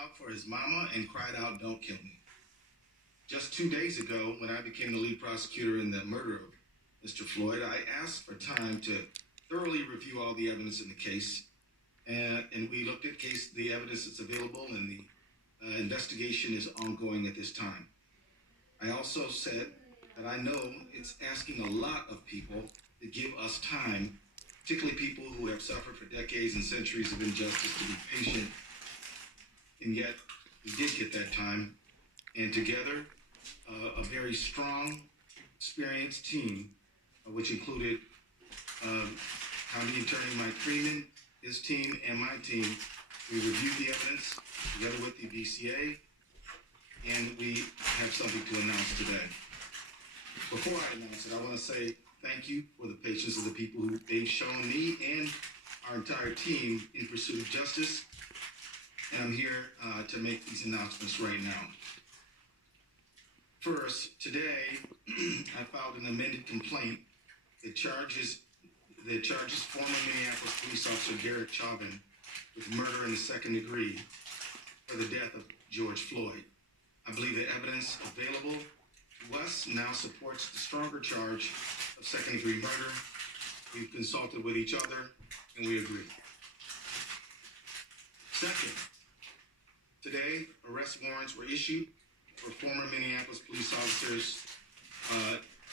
out for his mama and cried out, "Don't kill me." Just 2 days ago, when I became the lead prosecutor in the murder of Mr. Floyd, I asked for time to thoroughly review all the evidence in the case, and we looked at the evidence that's available, and the investigation is ongoing at this time. I also said that I know it's asking a lot of people to give us time, particularly people who have suffered for decades and centuries of injustice, to be patient, and yet we did get that time, and together, a very strong, experienced team, which included County Attorney Mike Freeman, his team, and my team. We reviewed the evidence together with the BCA, and we have something to announce today. Before I announce it, I want to say thank you for the patience of the people who they've shown me and our entire team in pursuit of justice, and I'm here to make these announcements right now. First, today, I filed an amended complaint that charges former Minneapolis police officer Derek Chauvin with murder in the second degree for the death of George Floyd. I believe the evidence available to us now supports the stronger charge of second degree murder. We've consulted with each other and we agree. Second, today, arrest warrants were issued for former Minneapolis police officers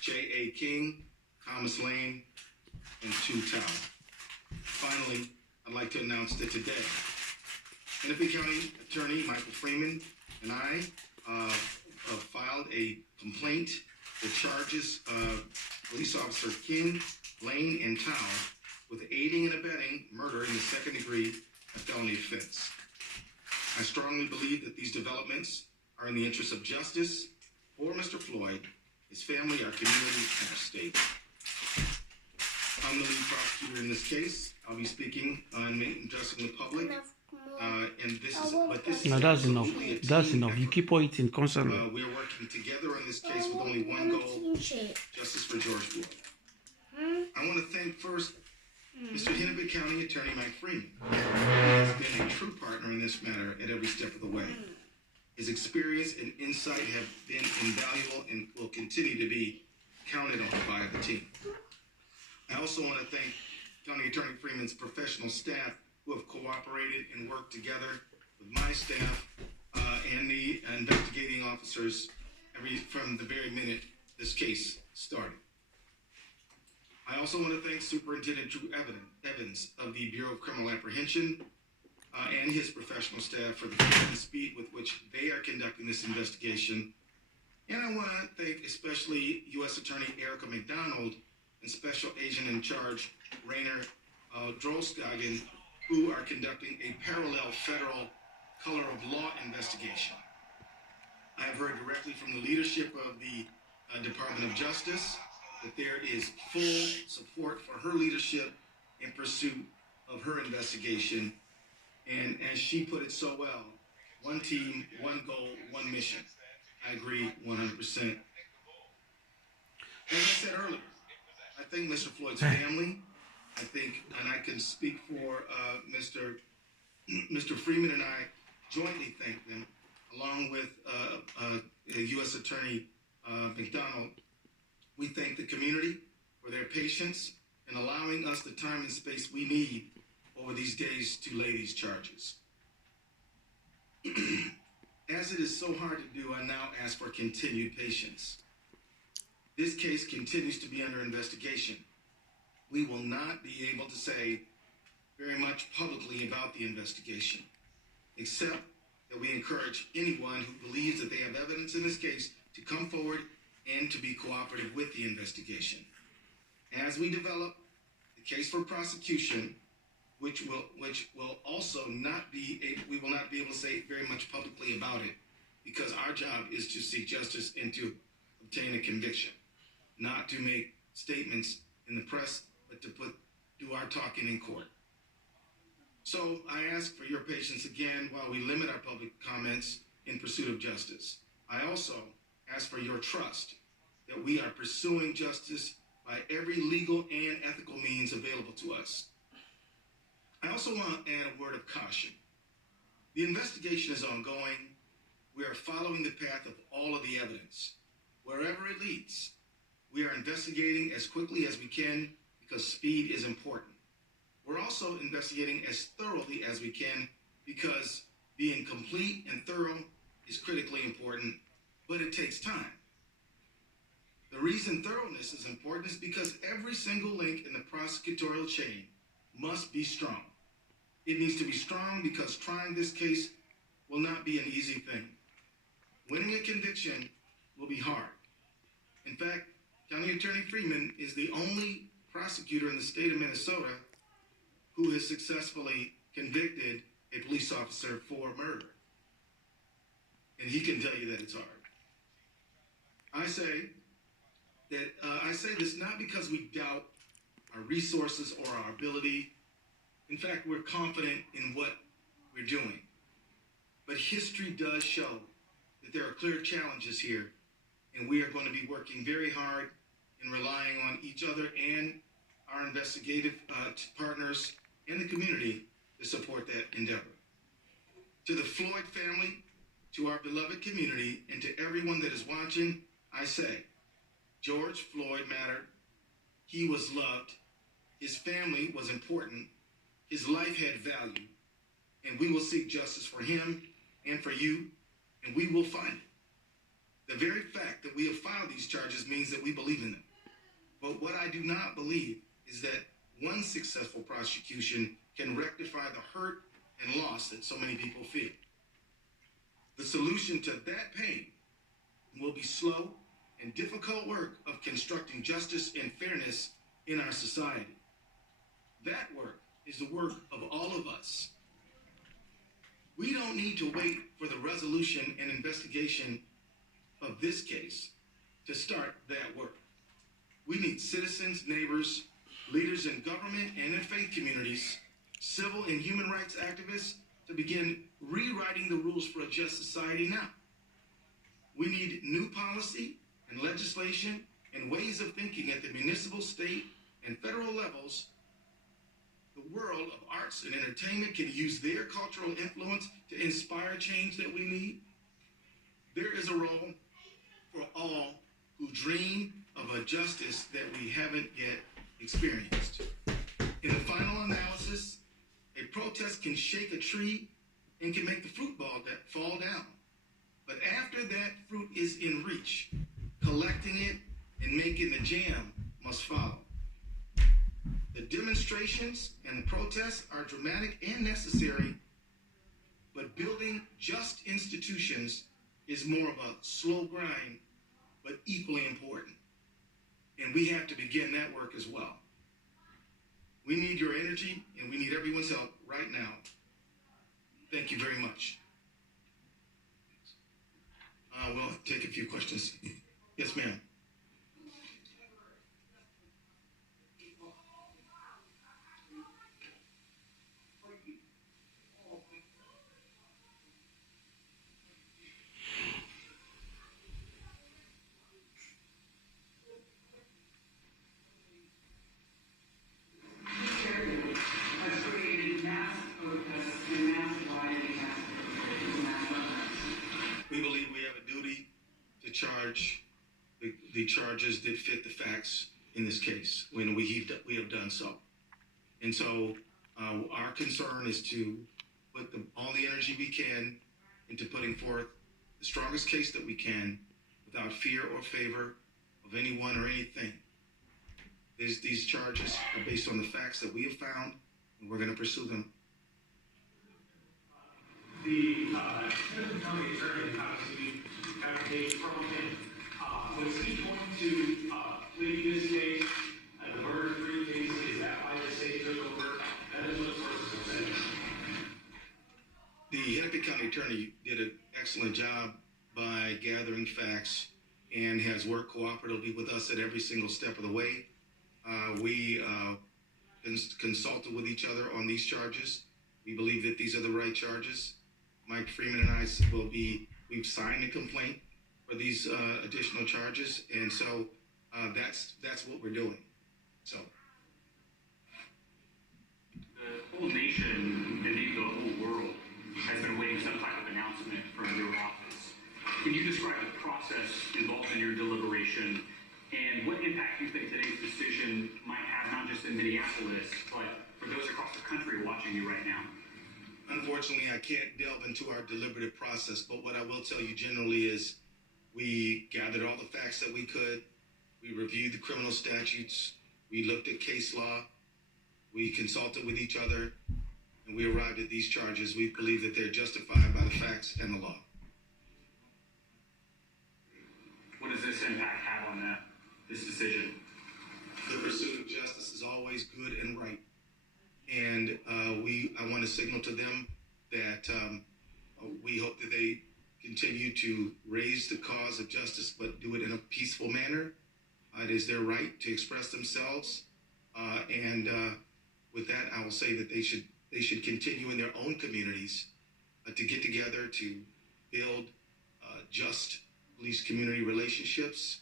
J.A. King, Thomas Lane, and Tu Tao. Finally, I'd like to announce that today, Hennepin County Attorney Michael Freeman and I filed a complaint that charges police officer King, Lane, and Tao with aiding and abetting murder in the second degree, a felony offense. I strongly believe that these developments are in the interest of justice for Mr. Floyd, his family, our community, and our state. I'm the lead prosecutor in this case. I'll be speaking and addressing the public. No, that's enough. That's enough. You keep on eating constantly. We're working together on this case with only one goal: justice for George Floyd. I want to thank first Mr. Hennepin County Attorney Mike Freeman, who has been a true partner in this matter at every step of the way. His experience and insight have been invaluable and will continue to be counted on by the team. I also want to thank County Attorney Freeman's professional staff who have cooperated and worked together with my staff and the investigating officers from the very minute this case started. I also want to thank Superintendent Drew Evans of the Bureau of Criminal Apprehension and his professional staff for the care and speed with which they are conducting this investigation. And I want to thank especially U.S. Attorney Erica McDonald and Special Agent in Charge Rainer Drollskagen, who are conducting a parallel federal color of law investigation. I have heard directly from the leadership of the Department of Justice that there is full support for her leadership in pursuit of her investigation. And as she put it so well, one team, one goal, one mission. I agree 100%. As I said earlier, I thank Mr. Floyd's family. I think, and I can speak for Mr. Freeman and I jointly thank them, along with U.S. Attorney McDonald. We thank the community for their patience in allowing us the time and space we need over these days to lay these charges. As it is so hard to do, I now ask for continued patience. This case continues to be under investigation. We will not be able to say very much publicly about the investigation, except that we encourage anyone who believes that they have evidence in this case to come forward and to be cooperative with the investigation. As we develop the case for prosecution, which will also not be, we will not be able to say very much publicly about it, because our job is to seek justice and to obtain a conviction, not to make statements in the press, but to do our talking in court. So I ask for your patience again while we limit our public comments in pursuit of justice. I also ask for your trust that we are pursuing justice by every legal and ethical means available to us. I also want to add a word of caution. The investigation is ongoing. We are following the path of all of the evidence. Wherever it leads, we are investigating as quickly as we can because speed is important. We're also investigating as thoroughly as we can because being complete and thorough is critically important, but it takes time. The reason thoroughness is important is because every single link in the prosecutorial chain must be strong. It needs to be strong because trying this case will not be an easy thing. Winning a conviction will be hard. In fact, County Attorney Freeman is the only prosecutor in the state of Minnesota who has successfully convicted a police officer for murder. And he can tell you that it's hard. I say this not because we doubt our resources or our ability. In fact, we're confident in what we're doing. But history does show that there are clear challenges here, and we are going to be working very hard and relying on each other and our investigative partners and the community to support that endeavor. To the Floyd family, to our beloved community, and to everyone that is watching, I say, George Floyd mattered. He was loved. His family was important. His life had value. And we will seek justice for him and for you, and we will find it. The very fact that we have filed these charges means that we believe in them. But what I do not believe is that one successful prosecution can rectify the hurt and loss that so many people feel. The solution to that pain will be slow and difficult work of constructing justice and fairness in our society. That work is the work of all of us. We don't need to wait for the resolution and investigation of this case to start that work. We need citizens, neighbors, leaders in government and in faith communities, civil and human rights activists to begin rewriting the rules for a just society now. We need new policy and legislation and ways of thinking at the municipal, state, and federal levels. The world of arts and entertainment can use their cultural influence to inspire change that we need. There is a role for all who dream of a justice that we haven't yet experienced. In the final analysis, a protest can shake a tree and can make the fruit ball that fall down. But after that fruit is in reach, collecting it and making the jam must follow. The demonstrations and the protests are dramatic and necessary, but building just institutions is more of a slow grind, but equally important. And we have to begin that work as well. We need your energy, and we need everyone's help right now. Thank you very much. We'll take a few questions. Yes, ma'am. We believe we have a duty to charge the charges that fit the facts in this case when we have done so. And so our concern is to put all the energy we can into putting forth the strongest case that we can without fear or favor of anyone or anything. These charges are based on the facts that we have found, and we're going to pursue them. The county attorney, obviously, have a case from him. Was he going to plead this case as a murder-free case? Is that why the state took over? That is what sources have said. The Hennepin County attorney did an excellent job by gathering facts and has worked cooperatively with us at every single step of the way. We consulted with each other on these charges. We believe that these are the right charges. Mike Freeman and I we've signed a complaint for these additional charges, and so that's what we're doing. So the whole nation, indeed the whole world, has been waiting Can you describe the process involved in your deliberation and what impact you think today's decision might have, not just in Minneapolis, but for those across the country watching you right now? Unfortunately, I can't delve into our deliberative process, but what I will tell you generally is we gathered all the facts that we could. We reviewed the criminal statutes. We looked at case law. We consulted with each other, and we arrived at these charges. We believe that they're justified by the facts and the law. What does this impact have on this decision? The pursuit of justice is always good and right. And I want to signal to them that we hope that they continue to raise the cause of justice, but do it in a peaceful manner. It is their right to express themselves. And with that, I will say that they should continue in their own communities to get together to build just police community relationships.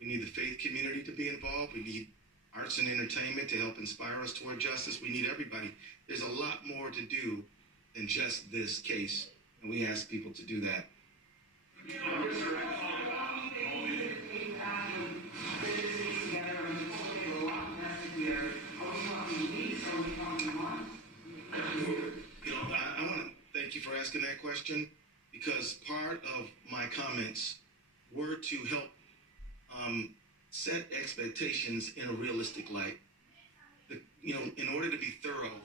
We need the faith community to be involved. We need arts and entertainment to help inspire us toward justice. We need everybody. There's a lot more to do than just this case, and we ask people to do that. I want to thank you for asking that question, because part of my comments were to help set expectations in a realistic light. In order to be thorough,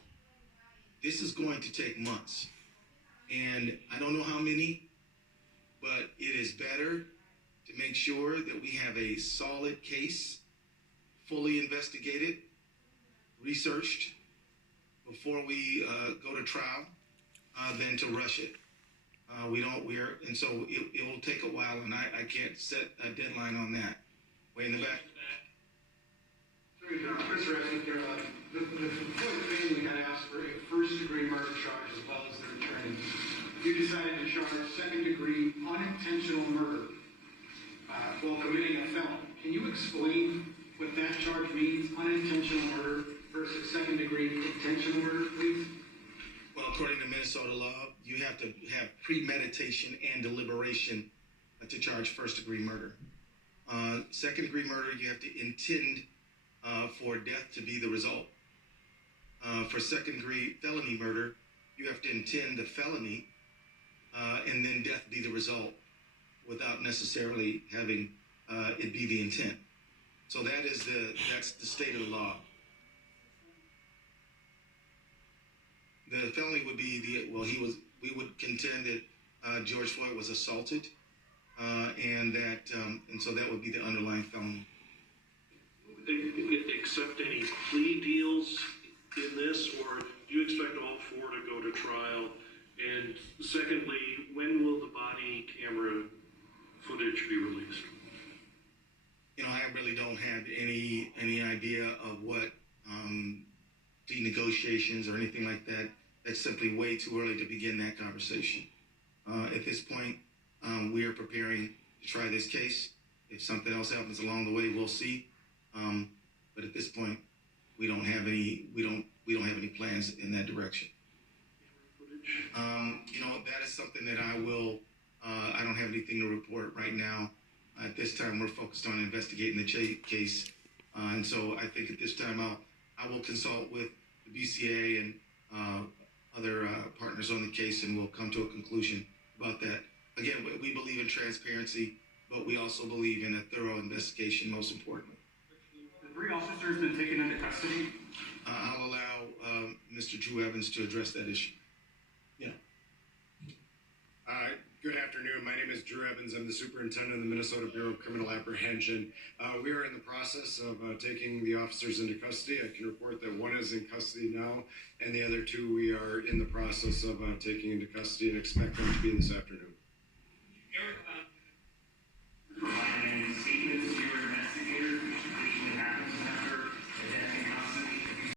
this is going to take months. And I don't know how many, but it is better to make sure that we have a solid case, fully investigated, researched before we go to trial, than to rush it. And so it will take a while, and I can't set a deadline on that. Way in the back. Sorry, Chris Resnick, the Floyd family had asked for a first-degree murder charge as well as their attorney. You decided to charge second-degree unintentional murder while committing a felony. Can you explain what that charge means, unintentional murder versus second-degree intentional murder, please? Well, according to Minnesota law, you have to have premeditation and deliberation to charge first-degree murder. Second-degree murder, you have to intend for death to be the result. For second-degree felony murder, you have to intend the felony and then death be the result without necessarily having it be the intent. So that's the state of the law. The felony would be we would contend that George Floyd was assaulted, and so that would be the underlying felony. They accept any plea deals in this, or do you expect all four to go to trial? And secondly, when will the body camera footage be released? I really don't have any idea of what the negotiations or anything like that. That's simply way too early to begin that conversation. At this point, we are preparing to try this case. If something else happens along the way, we'll see. But at this point, we don't have any plans in that direction. That is something that I don't have anything to report right now. At this time, we're focused on investigating the case. And so I think at this time, I will consult with the BCA and other partners on the case, and we'll come to a conclusion about that. Again, we believe in transparency, but we also believe in a thorough investigation, most importantly. The three officers been taken into custody? I'll allow Mr. Drew Evans to address that issue. Yeah. Good afternoon. My name is Drew Evans. I'm the superintendent of the Minnesota Bureau of Criminal Apprehension. We are in the process of taking the officers into custody. I can report that one is in custody now, and the other two we are in the process of taking into custody and expect them to be this afternoon.